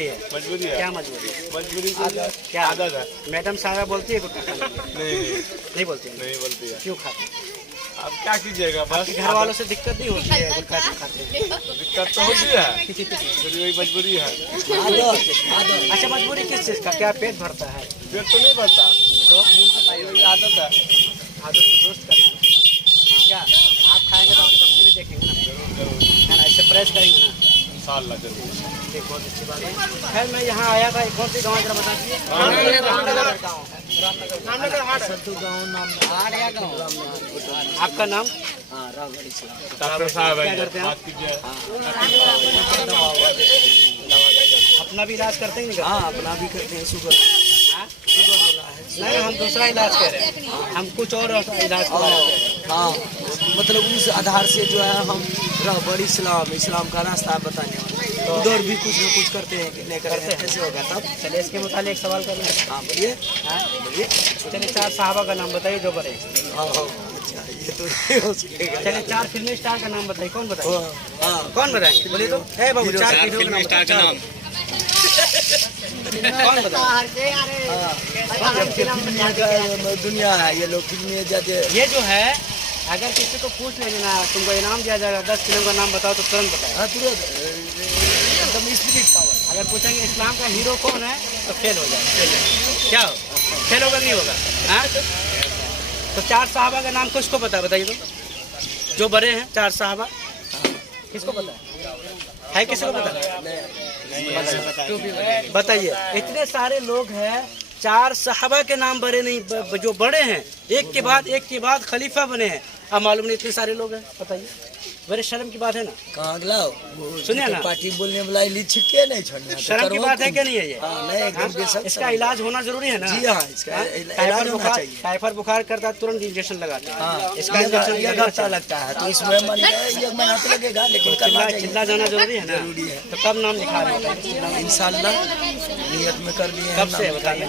मजबूरी है। मजबूरी है। क्या मजबूरी है? मजबूरी क्या आदत है। मैडम साहब बोलती है गुटखा खाने के लिए? नहीं बोलती है। नहीं बोलती है। क्यों खाते हैं? अब क्या कीजिएगा, बस घर वालों से दिक्कत नहीं होती है गुटखा खाते हैं? दिक्कत तो होती है, फिर वही मजबूरी है। अच्छा, मजबूरी किस चीज़ का? क्या पेट भरता है? पेट तो नहीं भरता, तो वही आदत है। आदत को दोस्त करना है। क्या आप खाएंगे तो आपके बच्चे भी देखेंगे ना, है ना? इससे प्रेस करेंगे ना, इंशाअल्लाह जरूर। ठीक, बहुत अच्छी बात है। खैर मैं यहाँ आया था, कौन सी गाँव जरा बता दीजिए। आपका नाम? डॉक्टर साहब क्या करते हैं आप? बात कीजिए। अपना भी इलाज करते हैं नहीं? हाँ, अपना भी करते हैं। शुगर नहीं, हम दूसरा इलाज कर रहे हैं, हम कुछ और इलाज कर रहे हैं। हाँ, मतलब उस आधार से जो है हम रहबर इस्लाम का रास्ता बताने वाले, तो उधर भी कुछ न कुछ करते हैं कि नहीं करते हैं, कैसे होगा तब। चलिए इसके मुताबिक एक सवाल कर लें। हाँ बोलिए। बोलिए। चलिए 4 साहबा का नाम बताइए जो बड़े। हाँ अच्छा, ये तो नहीं हो सकेगा। चलिए 4 फिल्मी स्टार का नाम बताइए, कौन बताइए? हाँ, कौन बताएंगे? बोलिए तो। है बाबू, 4 फिल्मी स्टार का नाम कौन बताए? दुनिया है ये लोग फिल्म में जाते। ये जो है, अगर किसी को पूछ लेंगे ना तुमको इनाम दिया जाएगा 10 फिल्म का नाम बताओ, तो तुरंत बताए। हाँ तुरंत एकदम स्पिरिट पावर। अगर पूछेंगे इस्लाम का हीरो कौन है, तो फेल हो जाएगा। क्या हो? फेल होगा नहीं होगा? हाँ, तो 4 साहबा का नाम किसको पता है बताइए तो? जो बड़े हैं 4 साहबा, किसको पता है? किसी को पता है? बताइए। इतने सारे लोग हैं, 4 साहबा के नाम बड़े नहीं, जो बड़े हैं एक के बाद खलीफा बने हैं, अब मालूम नहीं इतने सारे लोग हैं। बताइए, बड़े शर्म की बात है ना। कहाँ अगला सुनिए ना, पार्टी बोलने वाला छिपके नहीं छोड़ना। शर्म की बात है क्या नहीं है ये? नहीं, एकदम इसका इलाज होना जरूरी है ना। जी हाँ, इसका इलाज होना चाहिए। टाइफाइड बुखार करता है तुरंत इंजेक्शन लगाते हैं। हाँ, इसका इंजेक्शन घंटा लगता है, तो इसमें एक महीना तो लगेगा, लेकिन चिल्ला जाना जरूरी है ना। जरूरी है। तो कब नाम लिखा रहे हैं? इंशाल्लाह नियत में कर लिए। कब से बताइए?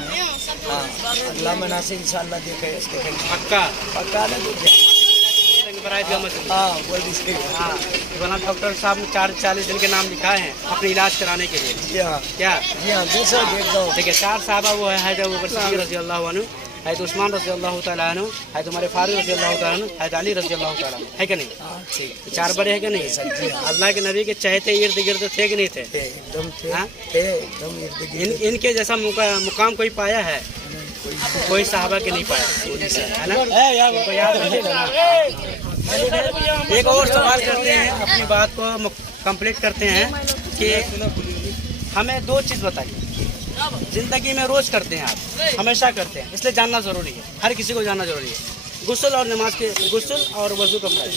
हाँ, अगला महीना से इंशाल्लाह देखेंगे। पक्का ना देखिए। हाँ बोल दीजिए। हाँ, डॉक्टर साहब ने 40 दिन के नाम लिखाए हैं अपने इलाज कराने के लिए। जी हाँ, क्या? जी हाँ, एकदम। देखिए 4 साहबा वो है जो सिद्दीक़ रज़ी अल्लाह अन्हु, है तो उस्मान रज़ी अल्लाह तआला अन्हु, है तो हमारे फारूक रज़ी अल्लाह तआला अन्हु, है तो अली रज़ी अल्लाह तआला अन्हु, है कि नहीं? 4 बड़े है कि नहीं? अल्लाह के नबी के चहते इर्द गिर्द थे कि नहीं थे? एकदम थे, एकदम इर्द गिर्द। इनके जैसा मुकाम कोई पाया है? कोई साहबा के नहीं पाया, है ना? तो याद रखिएगा ना। एक और सवाल करते हैं, अपनी बात को कंप्लीट करते हैं कि हमें 2 चीज़ बताइए, जिंदगी में रोज करते हैं आप, हमेशा करते हैं, इसलिए जानना जरूरी है, हर किसी को जानना जरूरी है। गुस्ल और नमाज के, गुस्ल और वजू का फर्क।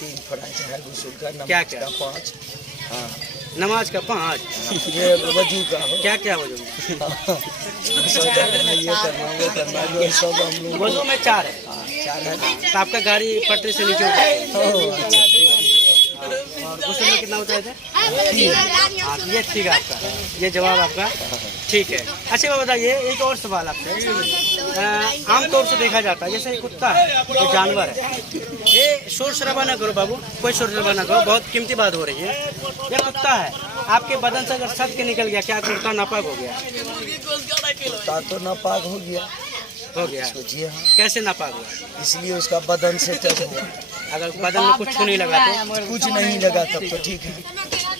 3 फर्ज है गुस्ल का, क्या नमाज का 5। हाँ, नमाज का 5। ये वजू का हो। क्या क्या वजू? वजू में 4 है। 4 है। तो आपका गाड़ी पटरी से नीचे उतर गई। और गुस्ल में कितना उतरे थे? 3। हाँ, ये ठीक है आपका, ये जवाब आपका ठीक है। अच्छा मैं बताइए, एक और सवाल आपसे। आमतौर से देखा जाता है, जैसे ये कुत्ता है, ये जानवर है, ये शोर शराबा ना करो बाबू, कोई शोर शराबा ना करो, बहुत कीमती बात हो रही है। ये कुत्ता है, आपके बदन से अगर सद के निकल गया, क्या कुत्ता नापाक हो गया? कुत्ता तो नापाक हो गया। जी हाँ। कैसे नापाक हुआ? इसलिए उसका बदन से टच हुआ। अगर बदन में कुछ नहीं लगा तो? कुछ नहीं लगा तब तो ठीक है।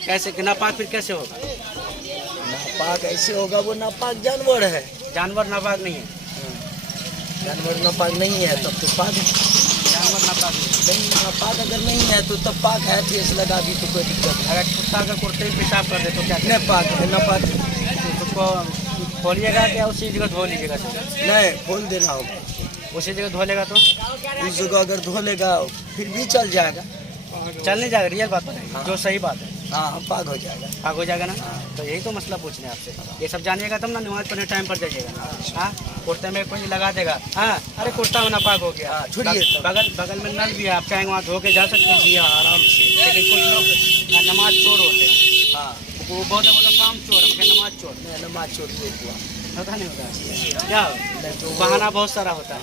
कैसे नापाक फिर कैसे होगा? नापाक ऐसे होगा, वो नापाक जानवर है। जानवर नापाक नहीं है? जानवर नापाक नहीं है तब तो पाक है। जानवर नापाक नहीं, नापाक अगर नहीं है तो तब पाक है, ठेस लगा भी तो कोई दिक्कत नहीं। अगर कुत्ता अगर कुर्ते में पेशाब कर दे तो क्या? नापाक है, नापाक उसको खोलिएगा क्या उसी जगह धो लीजिएगा? नहीं, खोल देना होगा। उसी जगह धो लेगा तो? उस जगह अगर धो लेगा फिर भी चल जाएगा। चल नहीं जाएगा, रियल बात बताइए, जो सही बात है। हाँ, पाक हो जाएगा। पाक हो जाएगा ना? तो यही तो मसला पूछने आपसे, ये सब जानिएगा तब ना नमाज पढ़ने टाइम पर जाइएगा। हाँ, कुर्ते में कोई लगा देगा, हाँ अरे कुर्ता होना पाक हो गया, छोड़िए। बगल में नल भी है, आप चाहे वहाँ धो के जा सकते हैं। जी हाँ, आराम से। लेकिन कुछ लोग नमाज चोर होते हैं। हाँ, वो बहुत काम चोर है, मगर नमाज चोर। नमाज चोर होता नहीं होता क्या? बहाना बहुत सारा होता है।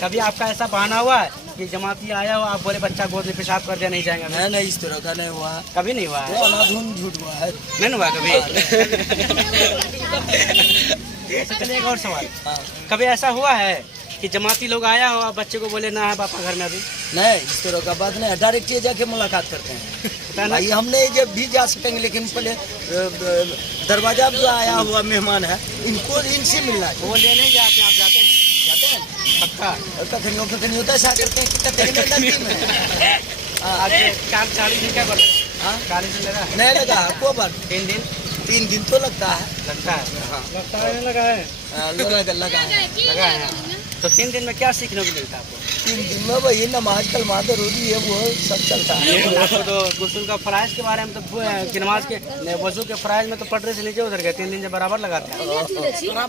कभी आपका ऐसा बहाना हुआ है कि जमाती आया हो आप बोले बच्चा गोद में पेशाब कर दिया नहीं जाएगा? नहीं नहीं, इस तरह का नहीं हुआ है। कभी नहीं हुआ है? वो अनाधुन झूठ हुआ है। नहीं हुआ कभी? चलिए एक और सवाल, हाँ। कभी ऐसा हुआ है कि जमाती लोग आया हो आप बच्चे को बोले ना है पापा घर में अभी? नहीं, इस तरह का बात नहीं है, डायरेक्ट ये जाके मुलाकात करते हैं। पता है ना? भाई हमने जब भी जा सकेंगे, लेकिन पहले दरवाजा जो आया हुआ मेहमान है इनको इनसे मिलना है। वो लेने जाते हैं, आप जाते हैं? जाते हैं पक्का? और कखनी होता है, ऐसा करते हैं कि कतई में नदी में। आज 40 दिन क्या कर रहे हैं? हाँ? 40 दिन लगा? नहीं लगा को बार 3 दिन 3 दिन तो लगता है। लगता है? हाँ। लगता है लगा है? लगा है। लगा है। तो 3 दिन में क्या सीखने को मिलता है आपको? 3 दिन में वही नमाज कलमा दरूदी है, वो सब चलता है। आपको तो गुस्ल का फराइज के बारे में तो कि नमाज के वजू के फराइज में तो पटरे से नीचे उतर गए, 3 दिन से बराबर लगाते हैं। हाँ।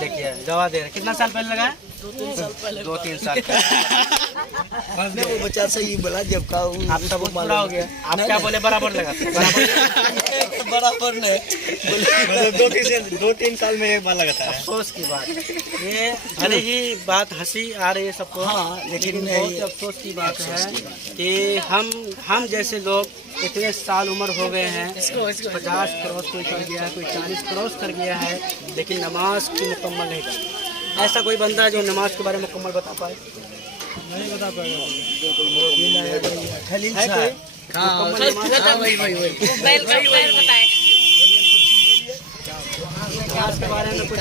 देखिए गवाह दे रहे, कितना साल पहले लगा है? 2-3 साल नहीं, वो बच्चा सही बोला जब का आप सब पूरा हो गया। आप क्या बोले बराबर लगाते हैं? बराबर नहीं, 2-3 साल में एक बार लगाता है। अफसोस की बात, ये भले ही बात हंसी आ रही है सबको, हाँ, लेकिन बहुत ही अफसोस की बात है कि हम जैसे लोग इतने साल उम्र हो गए हैं, 50 क्रॉस कोई कर गया है, कोई 40 क्रॉस कर गया है, लेकिन नमाज की मुकम्मल नहीं कर। ऐसा कोई बंदा है जो नमाज के बारे में मुकम्मल बता पाए? नहीं बता पाएगा। खलील है कोई? साहब। हाँ, वही बताए नमाज के बारे में कुछ